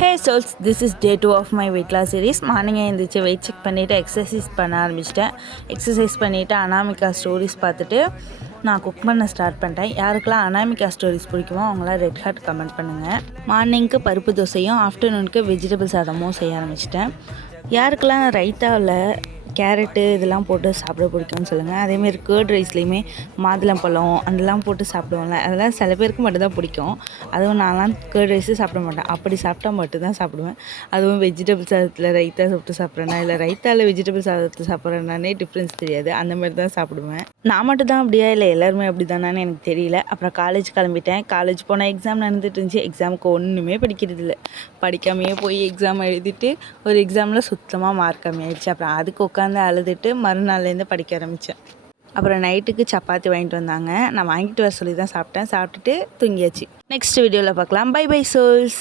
Hey souls, this is day 2 of my weight loss series. Morning எழுந்திரிச்சு weight check பண்ணிவிட்டு exercise பண்ண ஆரம்பிச்சிட்டேன். Exercise பண்ணிவிட்டு அனாமிகா ஸ்டோரிஸ் பார்த்துட்டு நான் குக் பண்ண ஸ்டார்ட் பண்ணிட்டேன். யாருக்கெல்லாம் அனாமிகா ஸ்டோரிஸ் பிடிக்குமோ அவங்களாம் ரெட் ஹார்ட் கமெண்ட் பண்ணுங்கள். மார்னிங்க்கு பருப்பு தோசையும் ஆஃப்டர்நூனுக்கு வெஜிடபிள் சாதமும் செய்ய ஆரம்பிச்சிட்டேன். யாருக்கெல்லாம் ரைத்தாவில் கேரட்டு இதெல்லாம் போட்டு சாப்பிட பிடிக்கும்னு சொல்லுங்கள். அதேமாரி கேர்ட் ரைஸ்லேயுமே மாதுளம்பழம் அதெல்லாம் போட்டு சாப்பிடுவோம்ல, அதெல்லாம் சில பேருக்கு மட்டும்தான் பிடிக்கும். அதுவும் நான்லாம் கேர்ட் ரைஸு சாப்பிட மாட்டேன். அப்படி சாப்பிட்டா மட்டும்தான் சாப்பிடுவேன். அதுவும் வெஜிடபிள் சாதத்தில் ரைத்தா சாப்பிட்டு சாப்பிட்றேன்னா இல்லை ரைத்தாவில் வெஜிடபிள் சாதத்தை சாப்பிட்றேன்னானே டிஃப்ரென்ஸ் தெரியாது. அந்த மாதிரி தான் சாப்பிடுவேன். நான் மட்டும் தான் அப்படியா இல்லை எல்லாருமே அப்படி தானான்னு எனக்கு தெரியல. அப்புறம் காலேஜ் கிளம்பிட்டேன். காலேஜ் போனால் எக்ஸாம் நடந்துட்டு இருந்துச்சு. எக்ஸாமுக்கு ஒன்றுமே படிக்கிறது இல்லை. படிக்காமையே போய் எக்ஸாம் எழுதிட்டு ஒரு எக்ஸாமில் சுத்தமாக மார்க் கம்மியாயிடுச்சு. அப்புறம் அதுக்கு உட்காந்து அழுதுட்டு மறுநாள்லேருந்து படிக்க ஆரம்பித்தேன். அப்புறம் நைட்டுக்கு சப்பாத்தி வாங்கிட்டு வந்தாங்க. நான் வாங்கிட்டு வர சொல்லி தான் சாப்பிட்டேன். சாப்பிட்டுட்டு தூங்கியாச்சு. நெக்ஸ்ட் வீடியோவில் பார்க்கலாம். Bye bye souls.